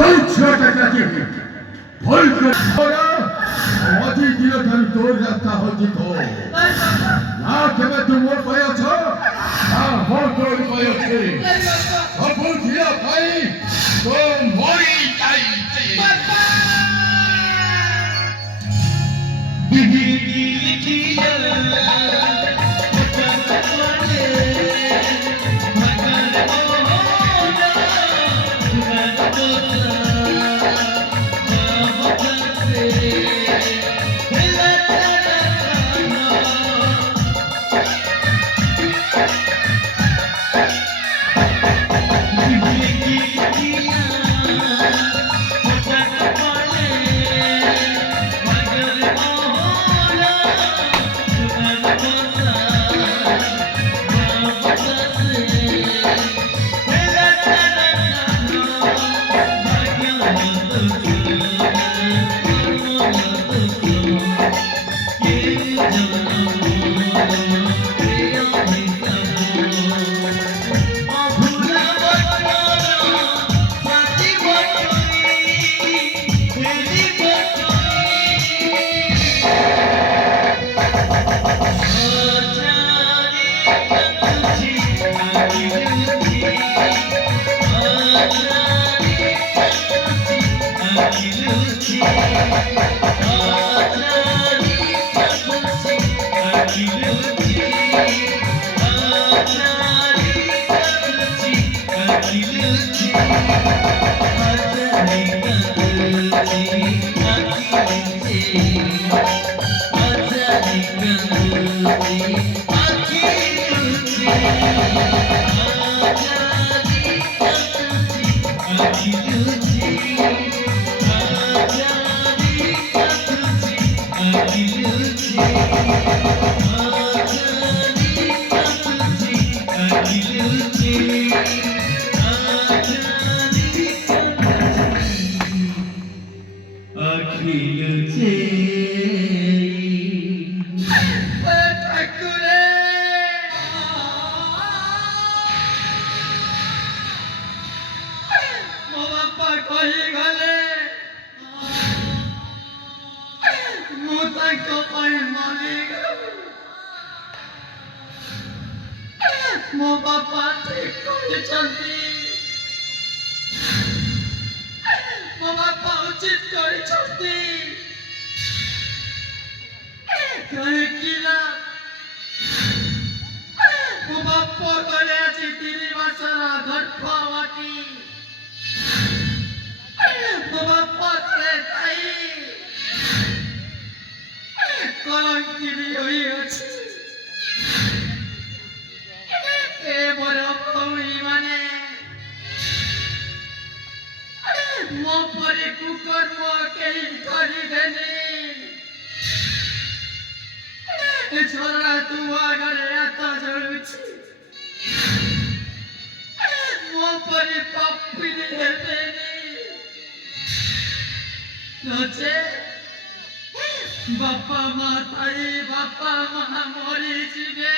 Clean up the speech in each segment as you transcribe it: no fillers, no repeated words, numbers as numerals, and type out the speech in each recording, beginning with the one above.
ଛୁଆଟାକୁ ଭୁଲ କରି ଅଜି ଦିନ ଠାରୁ ତୋର ରାସ୍ତା ହଉଛି ତୋ ନା କେବେ ତୁ ମୋ ପାଇଁ ଅଛ ନା ମୋ ତୋର ପାଇଁ ଅଛି ସବୁ ଝିଅ ପାଇଁ ତୋ ମରି ଯାଇଛି ମୋ ବାପା ଠିକ କରିଛନ୍ତି ମୋ ବାପା ଉଚିତ କରିଛନ୍ତି କାହିଁକି ନା ମୋ ବାପା ଘରେ ଆଜି 3 ମାସର ଗର୍ଭବତୀ ମୋ ବାପା ଘରେ ଥାଇ କଳଙ୍କିତ ହୋଇଅଛି ମୋ ପରି କୁକର୍ମ କେହି କରିବେନି ଝରଣା ତୁଆ ଘରେ ହାତ ଜଳୁଛି ମୋ ପରି ପାପିନି ହେବେନି ବାପା ମା ଥାଇ ବାପା ମା ମରିଯିବେ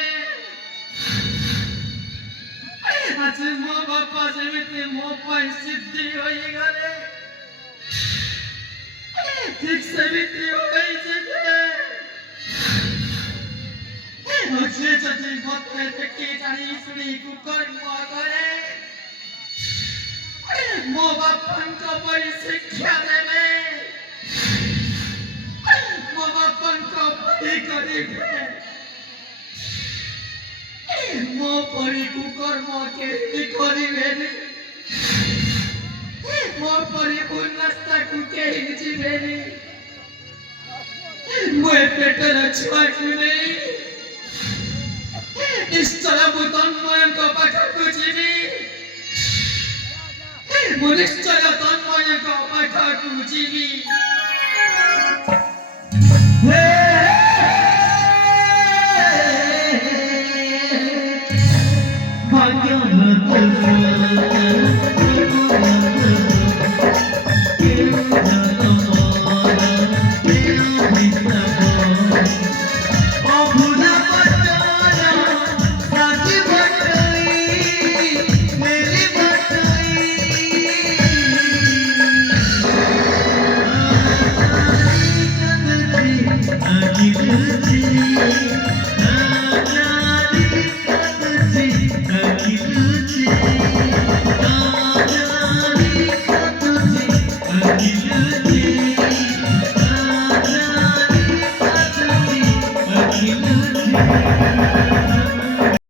ଆଜି ମୋ ବାପା ଯେମିତି ମୋ ପାଇଁ ସିଦ୍ଧି ହୋଇଗଲେ ଠିକ ସେମିତି ହୋଇଯିବେ ସେ ଯଦି ମତେ ଦେଖି ଜାଣି ଶୁଣି କୁକର୍ମ କରେ ମୋ ବାପାଙ୍କ ପରି ଶିକ୍ଷା ଦେବେ ମୋ ବାପାଙ୍କ ପରି କରିବେ ମୋ ପରି କୁକର୍ମ କେହି କରିବେନି ମୋ ପରି ଭୁଲ ରାସ୍ତାକୁ କେହି ଯିବେନି ମୁଁ ଏ ପେଟର ଛୁଆକୁ ନେଇ ନିଶ୍ଚୟ ମୁଁ ତନ୍ମୟଙ୍କ ପାଖକୁ ଯିବି ମୁଁ ନିଶ୍ଚୟ ତନ୍ମୟଙ୍କ ପାଖକୁ ଯିବି